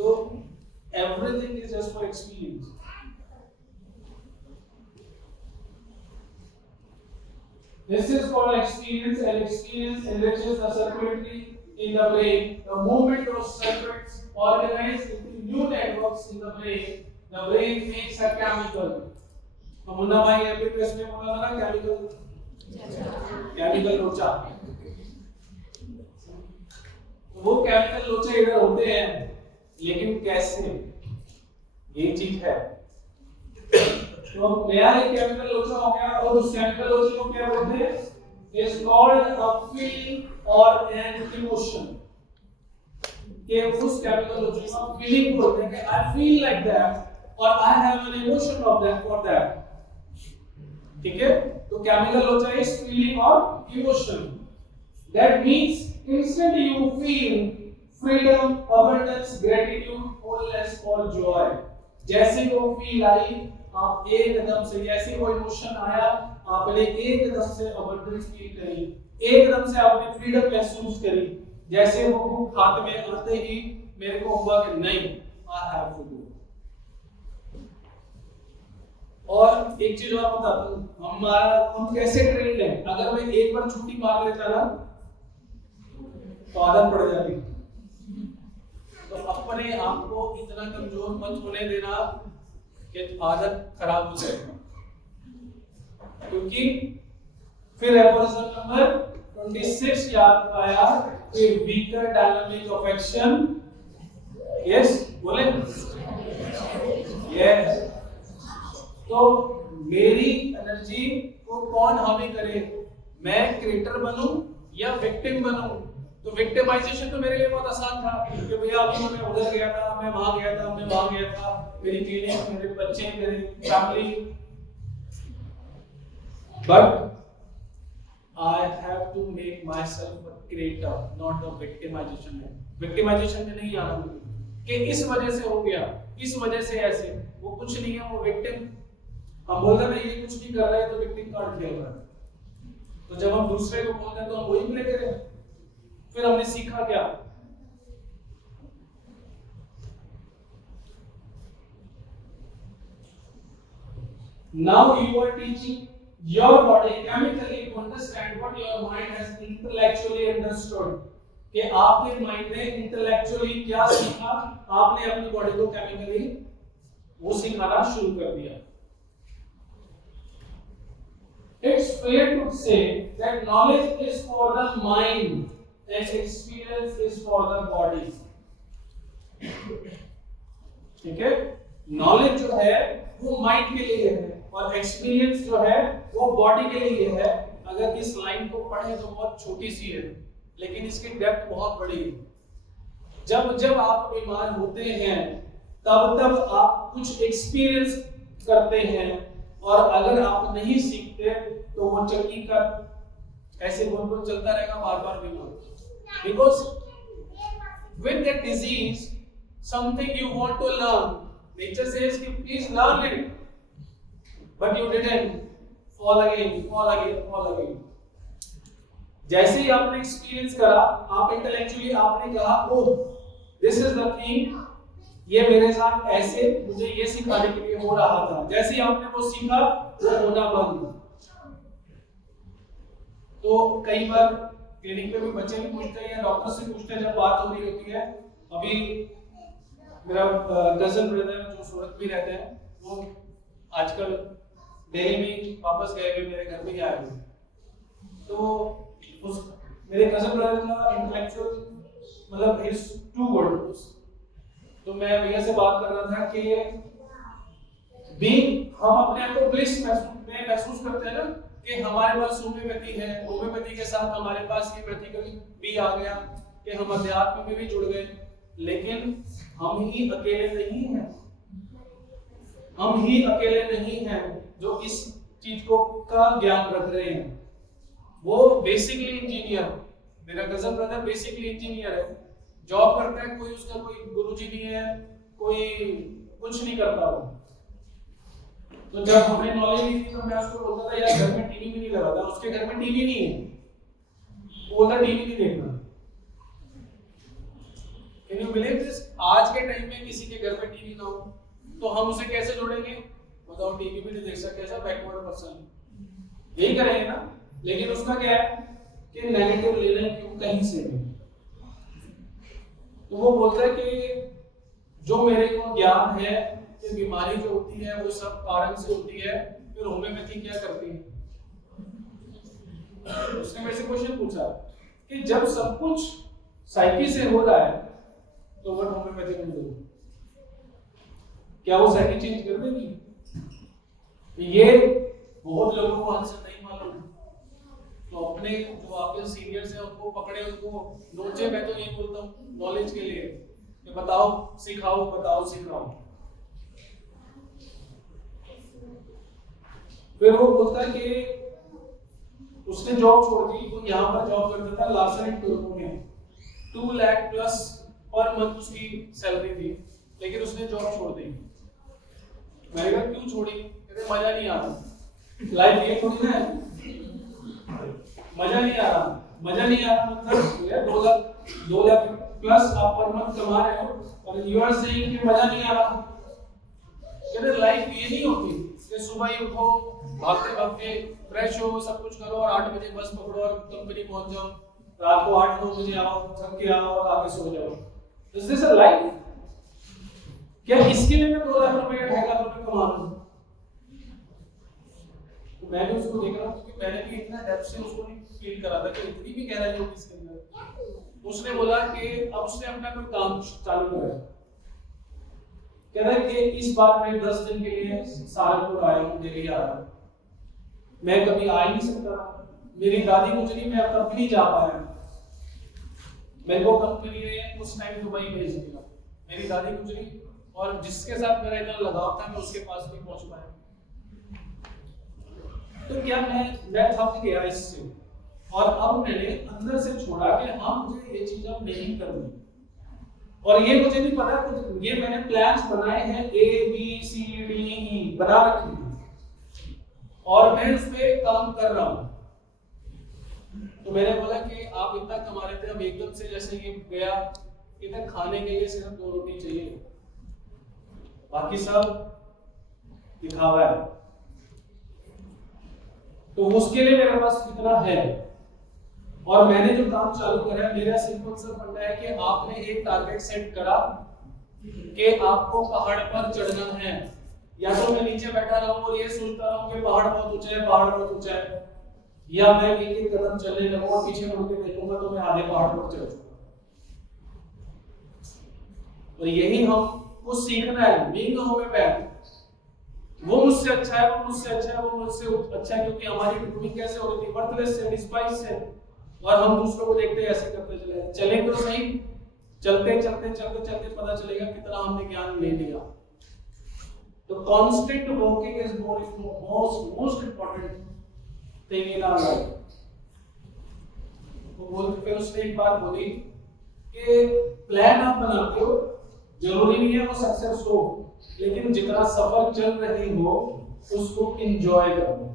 तो everything is just for experience. This is called experience, and experience enriches the circuitry in the brain. The moment those circuits organize into new networks in the brain makes a chemical. तो मुन्ना भाई MP test में बोला था ना chemical लोचा। तो वो chemical लोचे इधर होते हैं, लेकिन कैसे, ये चीज है। तो नया एक केमिकल लोचा हो गया, और उस केमिकल लोचे को क्या बोलते हैं? इज कॉल्ड अ फीलिंग और एन इमोशन। कि उस केमिकल लोचे को फीलिंग बोलते हैं कि आई फील लाइक दैट, और I have an emotion of that for that. ठीक है, तो केमिकल लोचा इज फीलिंग और emotion. That means instantly you feel freedom, abundance, gratitude, wholeness और joy। जैसे वो फील आई, आप एकदम से, जैसे वो इमोशन आया, आपने एकदम से abundance फील करी, एकदम से आपने फ्रीडम महसूस करी। जैसे वो बुक हाथ में आते ही मेरे को हुआ कि नहीं, I have to do। और एक चीज और बताता हूँ, हम कैसे ट्रेंड हैं। अगर मैं एक बार छुट्टी मार लेता ना, तो आदत पड़ जाती। तो अपने आप को इतना कमजोर मत होने देना कि आदत खराब हो जाए, क्योंकि फिर एफर्सन नंबर 26 याद आया कि weaker dynamic of action. Yes बोले, यस। तो मेरी एनर्जी को कौन हावी करे, मैं क्रिएटर बनूं या विक्टिम बनूं? तो विक्टिमाइजेशन तो मेरे लिए बहुत आसान था कि भैया अभी मैं उधर गया था, मैं वहां गया था, मैं वहां गया था, मेरी क्लिनिक, मेरे बच्चे, मेरी family. But I have to make myself a creator, not a victimisation में। विक्टिमाइजेशन में नहीं आना कि इस वजह से हो गया, इस वजह से ऐसे। वो कुछ नहीं है, वो विक्टिम। हम बोलते हैं ना ये कुछ नहीं कर रहा है तो विक्टिम कार्ड खेल रहा है। तो जब हम दूसरे को बोलते हैं तो हम वही प्ले करें। फिर हमने सीखा क्या? Now you are teaching your body chemically to understand what your mind has intellectually understood। कि आपके माइंड ने इंटेलेक्चुअली क्या सीखा, आपने अपनी बॉडी को केमिकली वो सिखाना शुरू कर दिया। It's fair to say that knowledge is for the mind and experience is for the body। ठीक है, नॉलेज जो है वो माइंड के लिए है, और एक्सपीरियंस जो है वो बॉडी के लिए है। अगर इस लाइन को पढ़े तो बहुत छोटी सी है, लेकिन इसकी डेप्थ बहुत बड़ी है। जब जब आप बीमार होते हैं तब तब आप कुछ एक्सपीरियंस करते हैं, और अगर आप नहीं सीखते तो वो चक्की का ऐसे गोल गोल चलता रहेगा, बार बार बीमार। Because with that disease, something you want to learn, nature says कि please learn it, but you didn't, fall again, fall again, fall again। जैसे ही आपने एक्सपीरियंस करा, आप इंटेलेक्चुअली आपने कहा oh this is the thing, ये मेरे साथ ऐसे मुझे ये सिखाने के लिए हो रहा था। जैसे ही आपने वो सीखा, वो होना बंद। तो कई बार क्लिनिक में भी बच्चे भी पूछते हैं या डॉक्टर से पूछते हैं जब बात हो रही होती है। अभी मेरा कजन ब्रदर जो सूरत में रहते हैं, वो आजकल दिल्ली में वापस गए हुए, मेरे घर में ही आए हुए। तो उस मेरे कजन ब्रदर का इंटेलेक्चुअल मतलब इज टू गुड। तो मैं भैया से बात कर रहा था कि हम अपने आप को ब्लिस महसूस करते हैं ना कि हमारे पास होम्योपैथी है, होम्योपैथी के साथ हमारे पास ये प्रैक्टिकल भी आ गया कि हम अध्यात्म में भी जुड़ गए। लेकिन हम ही अकेले नहीं हैं, हम ही अकेले नहीं हैं जो इस चीज को का ज्ञान रख रहे हैं। वो बेसिकली इंजीनियर, मेरा कजन ब्रदर बेसिकली इंजीनियर है, जॉब करता है, कोई उसका कोई गुरुजी नहीं है, कोई कुछ नहीं करता वो। तो जब हमें नॉलेज नहीं थी तो मैं उसको बोलता था यार घर में टीवी भी नहीं लगा था, उसके घर में टीवी नहीं है, वो बोलता टीवी नहीं देखना। Can you believe this? आज के टाइम में किसी के घर पे टीवी ना हो तो हम उसे कैसे जोड़ेंगे? बताओ, टीवी भी नहीं देख सकते, कैसा बैकवर्ड पर्सन, यही करेंगे ना। लेकिन उसका क्या है कि नेगेटिव लेना क्यों कहीं से भी। तो वो बोलता है कि जो मेरे को ज्ञान है कि बीमारी जो होती है वो सब कारण से होती है, फिर होम्योपैथी क्या करती है? उसने मेरे से क्वेश्चन पूछा कि जब सब कुछ साइकी से हो रहा है तो व्हाट होम्योपैथी कैन डू? क्या वो साइकी चेंज कर देगी? ये बहुत लोगों को आंसर नहीं मालूम, तो अपने जो आपके सीनियर्स हैं उनको पकड़े, उनको नोचे। मैं तो यही बोलता हूँ नॉलेज के लिए कि बताओ सिखाओ, बताओ सिखाओ। फिर वो बोलता है कि उसने जॉब छोड़ दी, वो यहाँ पर जॉब करता था लार्सन एंड टुब्रो में, 2 लाख प्लस पर मंथ उसकी सैलरी थी, लेकिन उसने जॉब छोड़ दी। मैंने कहा क्यों छोड़ी? कहते मजा नहीं आता। लाइफ ये थोड़ी ना है मजा नहीं आ रहा। मजा नहीं आ रहा मतलब 2 लाख प्लस आप पर मंथ कमा रहे हो और यू आर सेइंग कि मजा नहीं आ रहा। कहते लाइफ ये नहीं होती कि सुबह ही उठो, भागते भागते फ्रेश हो, सब कुछ करो और 8 बजे बस पकड़ो और कंपनी पहुंच जाओ, रात को 8-9 बजे आओ, थक के आओ और आके सो जाओ। Is this a life? क्या इसके लिए मैं 2 लाख रुपए या 2.5 लाख रुपए कमा लूं? तो मैंने उसको देखा क्योंकि मैंने भी इतना डेप्थ से उसको नहीं फील करा था कि इतनी भी गहराई होगी इसके अंदर। उसने बोला कि अब उसने अपना कोई काम चालू करा, कह रहा है कि इस बार मैं 10 दिन के लिए सहारनपुर आया हूँ, दिल्ली आ रहा हूँ, मैं कभी आ ही नहीं सकता। मेरी दादी गुजरी, मैं अब तक नहीं जा पाया। मेरे को कंपनी ने उस टाइम दुबई भेज दिया, मेरी दादी गुजरी और जिसके साथ मेरा इतना लगाव था मैं उसके पास नहीं पहुंच पाया। तो क्या मैं थक गया इससे और अब मैंने अंदर से छोड़ा कि हाँ मुझे ये चीज अब नहीं करनी। और ये मुझे नहीं पता कुछ, ये मैंने प्लान्स बनाए हैं ABCDE बना रखी है और मैं उस पे काम कर रहा हूं। तो मैंने बोला कि आप इतना कमा रहे थे, अब एकदम से जैसे ये गया, इधर खाने के लिए सिर्फ 2 रोटी चाहिए, बाकी सब दिखावा है। तो उसके लिए मेरे पास कितना है और मैंने जो काम चालू करा है, मेरा सिंपल सा फंडा है कि आपने एक टारगेट सेट करा कि आपको पहाड़ पर चढ़ना है, या तो मैं नीचे बैठा रहूं और ये सोचता रहूं कि पहाड़ बहुत ऊंचा है, पहाड़ बहुत ऊंचा है, या मैं एक कदम चलने लगूं और पीछे मुड़ के देखूंगा तो मैं आधे पहाड़ पर चढ़ चुका। और यही हमको सीखना है। बीइंग अ होम्योपैथ, वो मुझसे अच्छा है, वो मुझसे अच्छा है, वो मुझसे अच्छा है, क्योंकि हमारी ट्रेनिंग कैसे हो रही थी, वर्थलेस से, डिस्पाइस से, और हम दूसरों को देखते ऐसे करते चले तो सही, चलते चलते चलते चलते पता चलेगा कितना हमने ज्ञान ले लिया। तो constant walking is most important thing in our life. तो बोल फिर उसने एक बात बोली कि प्लान आप बनाते हो, जरूरी नहीं है वो सक्सेस हो, लेकिन जितना सफर चल रही हो उसको एंजॉय करो।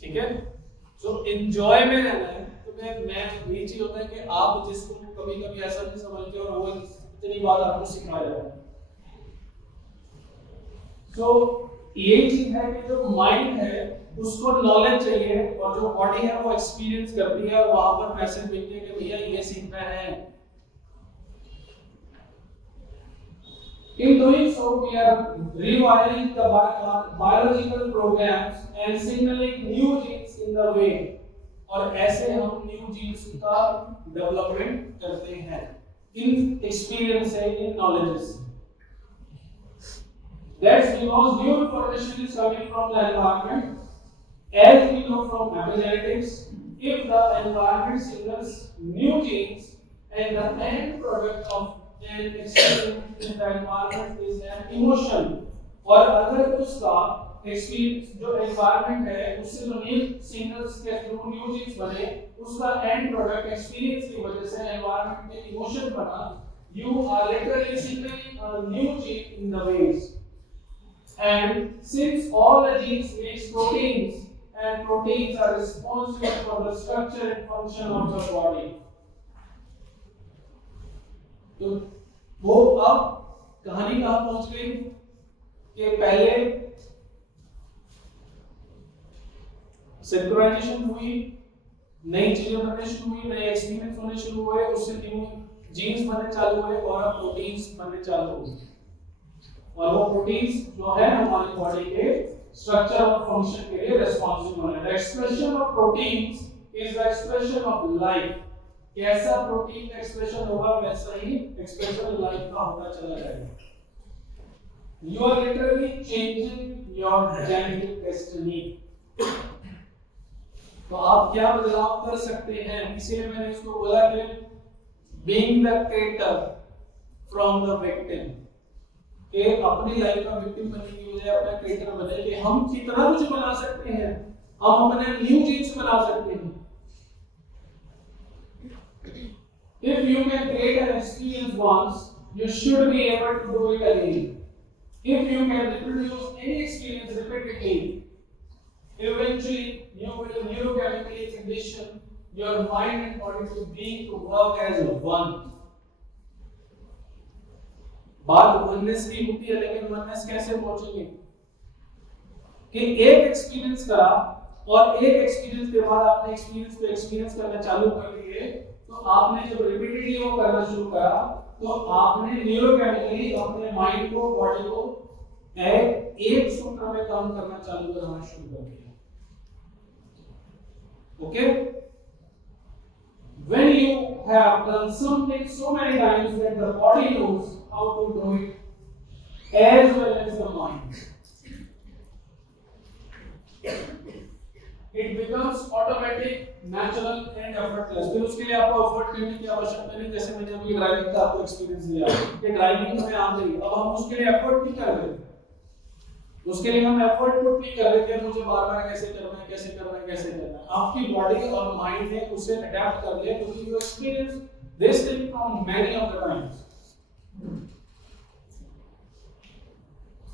ठीक है? तो एंजॉय में रहना है। तो मैं ये चीज होता है कि आप जिसको कभी कभी ऐसा नहीं समझते और वो इतनी बात आपको सिखाया जाए। तो ये चीज है कि जो माइंड है उसको नॉलेज चाहिए और जो बॉडी है वो एक्सपीरियंस करती है और वहां पर मैसेज मिलते हैं कि भैया ये सीखना है। In doing so, we are rewiring the biological programs and signaling new genes in the way. और ऐसे हम न्यू जीन्स का डेवलपमेंट करते हैं इन एक्सपीरियंस से, इन नॉलेज से। That's because new information is coming from the environment. As we know from epigenetics, if the environment signals new genes and the end product of an experience in the environment is an emotion, और अगर उसका experience जो environment है उससे जो new signals के through new jeans बने, उसका एंड प्रोडक्ट एक्सपीरियंस की वजह से एनवायरनमेंट में इमोशन बना, you are literally signaling a new gene in the waves. And since all the genes make proteins and proteins are responsible for the structure and function of the body, तो वो अब कहानी कहां पहुंच गई कि पहले सिंक्रोनाइजेशन हुई, नई चीजें बनने शुरू हुई, नए एक्सपीरियंस होने शुरू हुए, उससे न्यू जीन्स बनने चालू हुए और अब प्रोटीन्स बनने चालू हुए। और वो प्रोटीन्स जो है हमारी बॉडी के स्ट्रक्चर और फंक्शन के लिए रिस्पांसिबल है। The expression of proteins is the expression of life. कैसा प्रोटीन का एक्सप्रेशन होगा वैसा ही एक्सप्रेशन लाइफ का होता चला जाएगा। You are literally changing your genetic destiny. तो आप क्या बदलाव कर सकते हैं, इसीलिए मैंने इसको बोला कि being the creator from the victim, कि अपनी लाइफ का विक्टिम बनने की बजाय अपना क्रिएटर बने, कि हम कितना कुछ बना सकते हैं, हम अपने न्यू जीन्स बना सकते हैं। If you can create an experience once, you should be able to do it again. If you can reproduce any experience repeatedly, eventually you will neurochemically condition your mind and body to work as one. बात oneness की होती है, लेकिन oneness कैसे पहुंचेंगे? कि एक experience करा और एक एक्सपीरियंस के बाद आपने एक्सपीरियंस को एक्सपीरियंस करना चालू कर दिए, तो आपने जब रिपीटेडली वो करना शुरू करा तो आपने न्यूरोकेमिकली अपने माइंड को, बॉडी को एक सूत्र में काम करना चालू करना शुरू कर दिया। Okay, when you have done something so many times that the body knows how to do it as well as the mind, it becomes automatic, natural and effortless. फिर उसके लिए आपको एफर्ट करने की आवश्यकता नहीं। जैसे मैंने अभी ड्राइविंग का आपको एक्सपीरियंस दिया कि ड्राइविंग हमें आ गई, अब हम उसके लिए एफर्ट नहीं कर रहे, उसके लिए हम एफर्ट पुट नहीं कर रहे कि मुझे बार-बार कैसे करना है, कैसे करना है, कैसे करना है। आपकी बॉडी और माइंड ने उसे अडैप्ट कर लिया, क्योंकि you experience this thing from many of the times.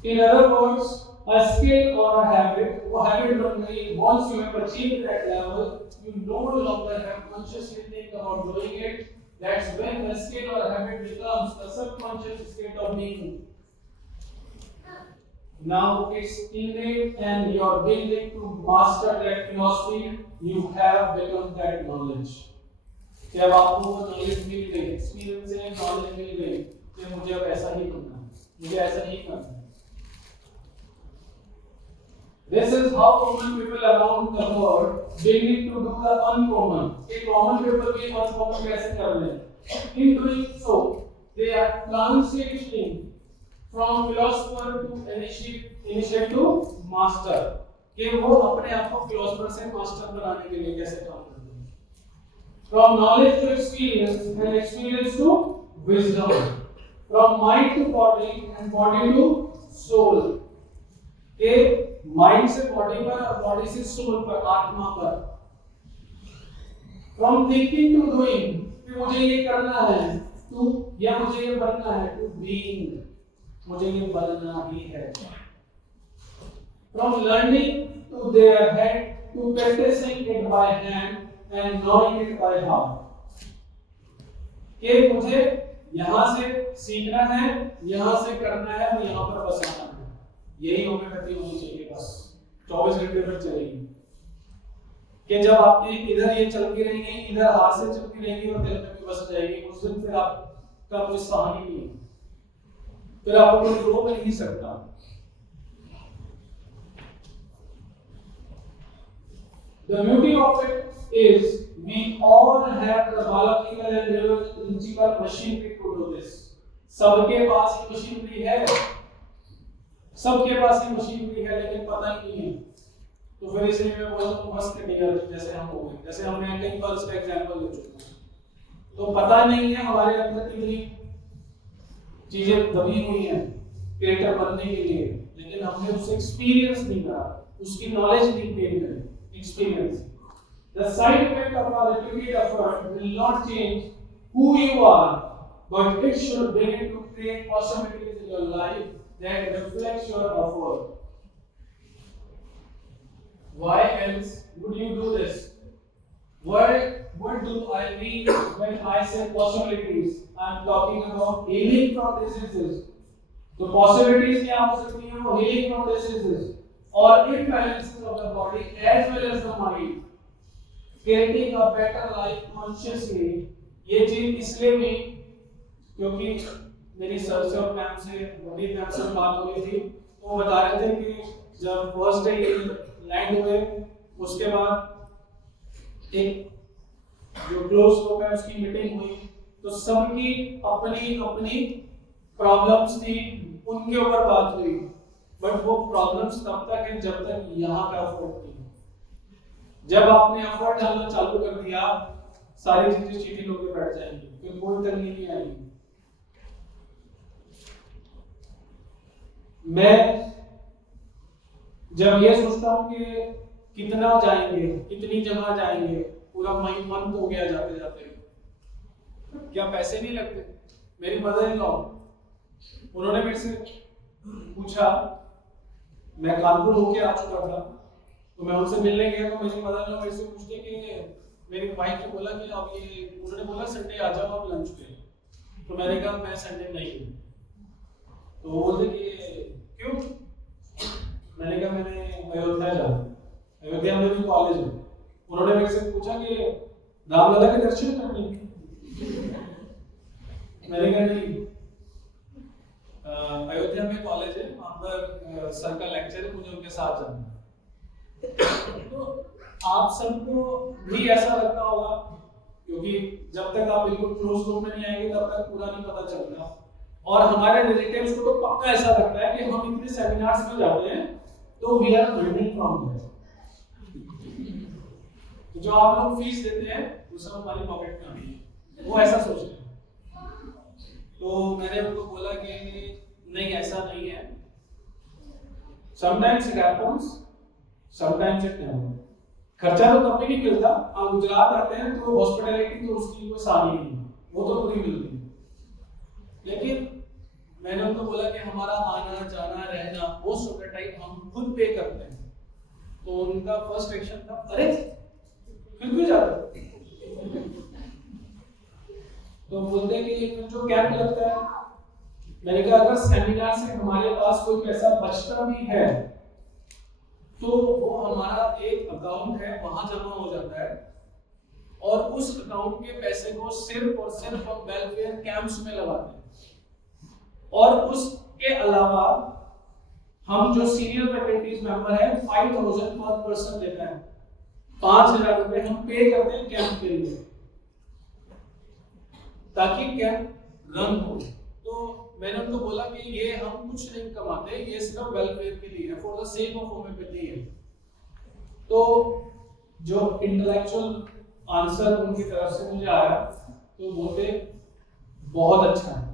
In other words, a skill or a habit, वो habit बन गई। Once you have achieved that level, you no longer have consciously think about doing it. That's when the skill or habit becomes a subconscious state of being. Now it's innate and you are willing to master that philosophy. You have become that knowledge. जब आपको वो knowledge मिल गई, experience से knowledge मिल गई कि मुझे अब ऐसा ही करना है, मुझे ऐसा ही करना है। This is how common people around the world beginning to do the uncommon. ये common people भी uncommon कैसे कर रहे हैं? In doing so, they are transitioning from philosopher to initiate to master. कि वो अपने आप को philosopher से master बनाने के लिए कैसे काम करते हैं? From knowledge to experience and experience to wisdom. From mind to body and body to soul. के माइंड से बॉडी पर और बॉडी से सोल पर, आत्मा पर। फ्रॉम थिंकिंग टू डूइंग, कि मुझे ये करना है, टू या मुझे ये बनना है, टू बीइंग, मुझे ये बनना ही है। From learning to their head to practising it by hand and knowing it by heart, कि मुझे यहां से सीखना है, यहां से करना है और यहां पर बसाना है। यही होम्योपैथी होनी चाहिए, बस 24 घंटे तक चलेगी। कि जब आपकी इधर ये चलती रहेंगी, इधर हाथ से चलती रहेंगी और दिल में भी बस जाएगी, उस दिन फिर आपका कोई सहानी नहीं है, फिर आपको कोई रोक नहीं सकता। The beauty of it is we all have the biological and neurological machinery to do this. सबके पास ये मशीनरी है, सबके पास ये मशीनरी है, लेकिन पता ही नहीं है। तो फिर इसलिए मैं बोलता हूँ बस क्रिटिकल, जैसे हम हो गए, जैसे हमने कई बार इसका एग्जांपल दे चुके हैं। तो पता नहीं है हमारे अंदर कितनी चीजें दबी हुई हैं क्रिएटर बनने के लिए, लेकिन हमने उससे एक्सपीरियंस नहीं करा, उसकी नॉलेज नहीं गेन करी, experience. The side effect of our repeated effort will not change who you are, but it should begin to create possibilities in your life that reflects your effort. Why else would you do this? What do I mean when I say possibilities? I'm talking about healing from diseases. तो possibilities क्या हो सकती हैं? वो healing from diseases और imbalances of the body as well as the mind, creating a better life consciously. ये चीज इसलिए भी क्योंकि मेरी सर से और मैम से बड़ी मैम से बात हो रही थी, वो बता रहे थे कि जब फर्स्ट डे लैंड हुए उसके बाद एक जो क्लोज ग्रुप है उसकी मीटिंग हुई, तो सबकी अपनी अपनी प्रॉब्लम्स थी, उनके ऊपर बात हुई, बट वो प्रॉब्लम्स तब तक है जब तक यहाँ का एफर्ट नहीं। जब आपने एफर्ट डालना चालू कर दिया सारी चीजें चीटी होकर बैठ जाएंगी, फिर कोई तंगी नहीं आएगी। मैं जब ये सोचता हूँ कि कितना जाएंगे, कितनी जगह जाएंगे, पूरा मंथ हो गया जाते जाते, क्या पैसे नहीं लगते? मेरी मदर इन लॉ, उन्होंने मेरे से पूछा, मैं कानपुर होके आ चुका था, तो मैं उनसे मिलने गया, तो मेरी मदर इन लॉ मेरे से पूछते कि मेरी वाइफ ने बोला कि अब ये, उन्होंने बोला संडे आ जाओ आप लंच पे, तो मैंने कहा मैं संडे नहीं हूँ। तो वो बोलते कि क्यों? मैंने कहा मैंने अयोध्या जाना, अयोध्या में भी कॉलेज है। उन्होंने मेरे से पूछा कि रामलला के दर्शन करने, मैंने कहा नहीं, अयोध्या में कॉलेज है, वहां पर सर का लेक्चर है, मुझे उनके साथ जाना। तो आप सबको भी ऐसा लगता होगा, क्योंकि जब तक आप बिल्कुल क्लोज ग्रुप में नहीं आएंगे तब तक पूरा नहीं पता चलता। और हमारे रिलेटिव्स को तो पक्का ऐसा लगता है कि हम इतने सेमिनार्स में जाते हैं तो we are learning from there. जो आप लोग फीस देते हैं वो सब हमारी पॉकेट में आती है, वो ऐसा सोचते हैं। तो मैंने उनको बोला कि नहीं ऐसा नहीं है, sometimes it happens, sometimes it never. खर्चा तो कभी नहीं मिलता, आप गुजरात आते हैं तो हॉस्पिटैलिटी तो उसकी कोई सारी नहीं, वो तो पूरी मिलती है। लेकिन मैंने उनको बोला कि हमारा आना जाना रहना मोस्ट ऑफ द टाइम हम खुद पे करते हैं। तो उनका फर्स्ट रिएक्शन था, अरे फिर क्यों जाते? तो बोलते कि जो कैंप लगता है, मैंने कहा अगर सेमिनार से हमारे पास कोई पैसा बचता भी है तो वो हमारा एक अकाउंट है, वहां जमा हो जाता है, और उस अकाउंट के पैसे को सिर्फ और सिर्फ हम वेलफेयर कैंप्स में लगाते हैं। और उसके अलावा हम जो सीनियर फैकल्टीज मेंबर है 5000 पर पर्सन देता है, 5000 रुपए हम पे करते हैं कैंप के लिए, ताकि कैंप रन हो। तो मैंने उनको बोला कि ये हम कुछ नहीं कमाते, ये सिर्फ वेलफेयर के लिए है, for the sake of homeopathy है। तो जो इंटेलेक्चुअल आंसर उनकी तरफ से मुझे आया, तो बोलते बहुत अच्छा है।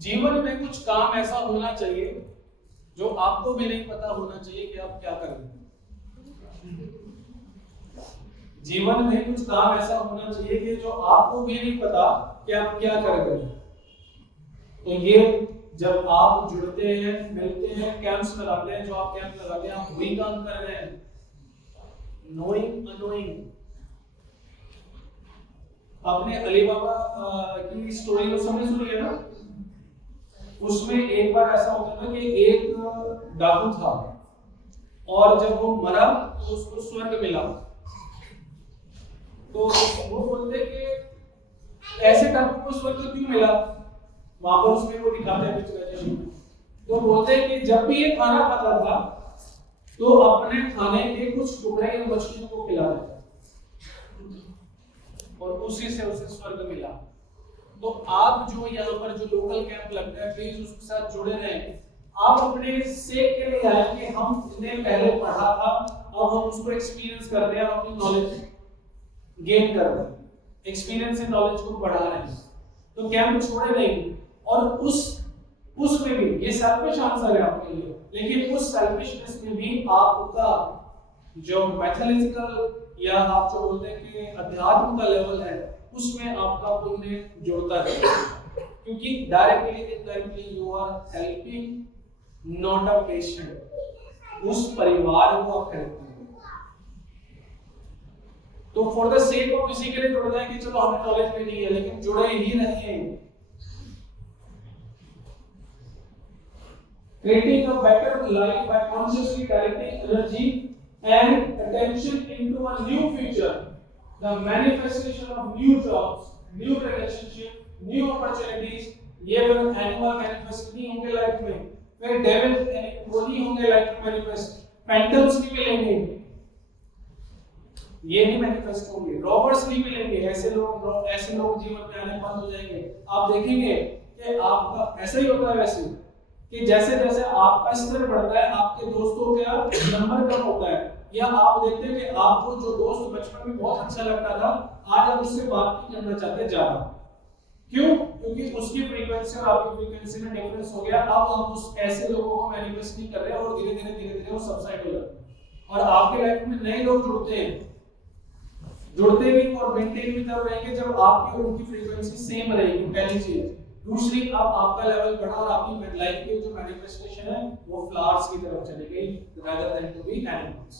जीवन में कुछ काम ऐसा होना चाहिए जो आपको भी नहीं पता होना चाहिए कि आप क्या करेंगे। जीवन में कुछ काम ऐसा होना चाहिए कि जो आपको भी नहीं पता कि आप क्या करेंगे। तो ये जब आप जुड़ते हैं, मिलते हैं, कैंप्स लगाते हैं, जो आप कैंप लगाते हैं, आप वही काम कर रहे हैं, नोइंग अनोइंग। आपने अली बाबा की स्टोरी तो समझ सुनी है ना? उसमें एक बार ऐसा होता था कि एक डाकू था और जब वो मरा तो उसको स्वर्ग मिला। तो वो बोलते कि ऐसे डाकू को स्वर्ग क्यों मिला, वहां पर उसमें वो दिखाते हैं पिक्चर। तो बोलते हैं कि जब भी ये खाना खाता था तो अपने खाने के कुछ टुकड़े या मछलियों को खिला देता और उसी से उसे स्वर्ग मिला। तो आप जो यहाँ पर जो लोकल कैंप लगता है, प्लीज उसके साथ जुड़े रहें। आप अपने सेक के लिए आए कि हमने पहले पढ़ा था, अब हम उसको एक्सपीरियंस कर रहे हैं, अपनी नॉलेज गेन कर रहे हैं, एक्सपीरियंस से नॉलेज को बढ़ा रहे हैं। तो कैंप छोड़े नहीं। और उसमें भी ये सेल्फिश आंसर है आपके लिए, लेकिन उस सेल्फिशनेस में भी आपका जो मैथमेटिकल या आप जो बोलते हैं कि अध्यात्म का लेवल है, उसमें आपका पुण्य जुड़ता है, क्योंकि directly indirectly you are helping not a patient, उस परिवार को आप हेल्प कर रहे हैं। तो फॉर द सेक ऑफ इसी के लिए जुड़ जाए कि चलो हमें नॉलेज लेनी है, लेकिन जुड़े ही नहीं। Creating a better life by consciously directing energy and attention into a new future, the manifestation of new jobs, new relationship, new opportunities, ये फिर एनिमल मैनिफेस्ट नहीं होंगे लाइफ में, फिर डेविल वो नहीं होंगे लाइफ में मैनिफेस्ट, फैंटम्स नहीं मिलेंगे, ये नहीं मैनिफेस्ट होंगे, रॉबर्ट्स नहीं मिलेंगे, ऐसे लोग जीवन में आने बंद हो जाएंगे। आप देखेंगे कि आपका ऐसा ही होता है वैसे कि जैसे जैसे आपका स्तर बढ़ता है आपके दोस्तों का नंबर कम होता है, या आप देखते हैं कि आपको जो दोस्त बचपन में बहुत अच्छा लगता था आज आप उससे बात नहीं करना चाहते ज्यादा, क्यों? क्योंकि उसकी फ्रीक्वेंसी और आपकी फ्रीक्वेंसी में डिफरेंस हो गया। अब आप उस ऐसे लोगों को मैनिफेस्ट नहीं कर रहे और धीरे धीरे वो सबसाइड हो जाते हैं और आपके लाइफ में नए लोग जुड़ते भी और मेंटेन भी तब रहेंगे जब आपकी और उनकी फ्रीक्वेंसी सेम रहेगी, पहली चीज। दूसरी, अब आपका लेवल बढ़ा और आपकी लाइफ की जो मैनिफेस्टेशन है वो फ्लावर्स की तरफ चली गई rather than to be animals।